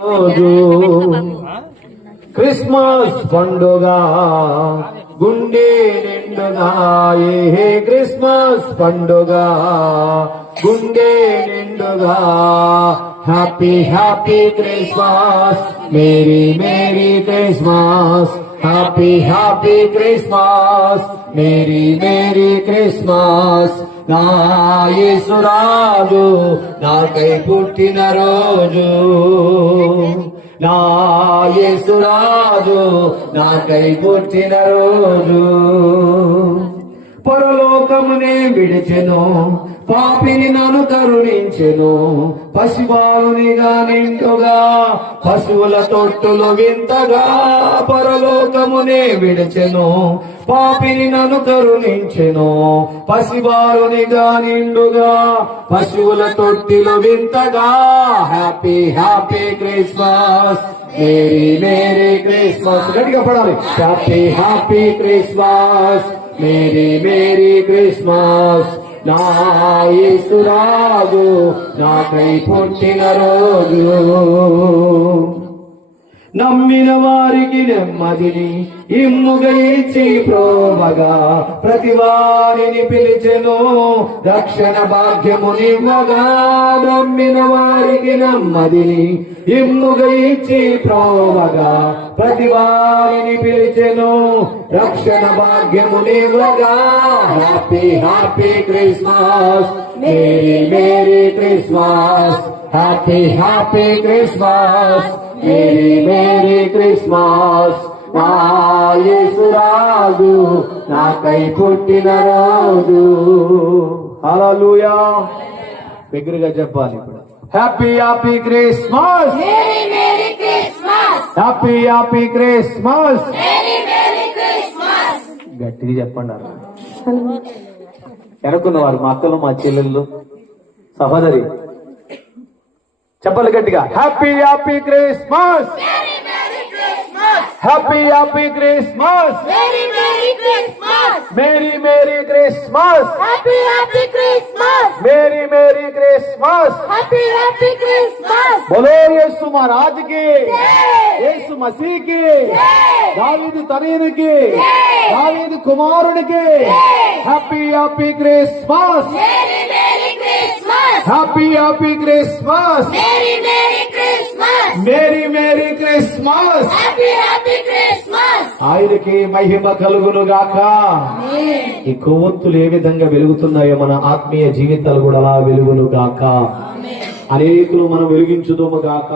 రోజు క్రిస్మస్ పండుగ గుండె నిండుగా ఏ క్రిస్మస్ పండుగ గుండె నిండుగా happy happy Christmas merry merry Christmas happy happy Christmas merry merry Christmas నా యేసురాజు నాకై పుట్టిన రోజు నా యేసురాజు నాకై పుట్టిన రోజు పరలోకమునే విడిచెను పాపిని నన్ను కరుణించెను పసిబాలునిగా నిండుగా పశువుల తొట్టులు వింతగా పరలోకమునే విడిచెను పాపిని నన్ను కరుణించెను పసిబాలునిగా నిండుగా పశువుల తొట్టిలు వింతగా happy happy Christmas merry merry Christmas గట్టిగా పడాలి happy happy Christmas merry merry Christmas నా యేసురాజు నాకై పుట్టిన రోజు నమ్మిన వారికి నెమ్మదిని ఇమ్ముగా ఇచ్చి ప్రోమగా ప్రతి వారిని పిలిచెను రక్షణ భాగ్యమునివ్వగా నమ్మిన వారికి నెమ్మదిని ఇమ్ముగా ఇచ్చి ప్రోమగా ప్రతి వారిని పిలిచెను రక్షణ భాగ్యమునివ్వగా happy happy Christmas merry merry Christmas happy happy Christmas merry merry Christmas నా యేసురాజు నాకై పుట్టిన రోజు హల్లెలూయా బిగ్గరగా చెప్పాలి ఇప్పుడు happy happy Christmas merry merry Christmas happy happy Christmas merry merry Christmas గట్టిగా చెప్పండి వెనుకున్న వారు మా అక్కలు మా చెల్లెళ్ళు సహోదరి చెప్పాలి గట్టిగా happy happy Christmas merry merry Christmas happy happy Christmas merry merry Christmas merry merry Christmas happy happy Christmas merry merry Christmas happy happy Christmas బోలో యేసు महाराज की యేసు మసీహ్ की దావీదు తనయునికి దావీదు కుమారునికి happy happy Christmas merry merry Christmas happy happy Christmas merry merry Christmas merry merry Christmas happy happy Christmas ఆయనకి మహిమ కలుగును గాక ఈ కొవ్వొత్తులు ఏ విధంగా వెలుగుతున్నాయో మన ఆత్మీయ జీవితాలు కూడా అలా వెలుగును గాక అనేకులు మనం వెలిగించుదుము గాక.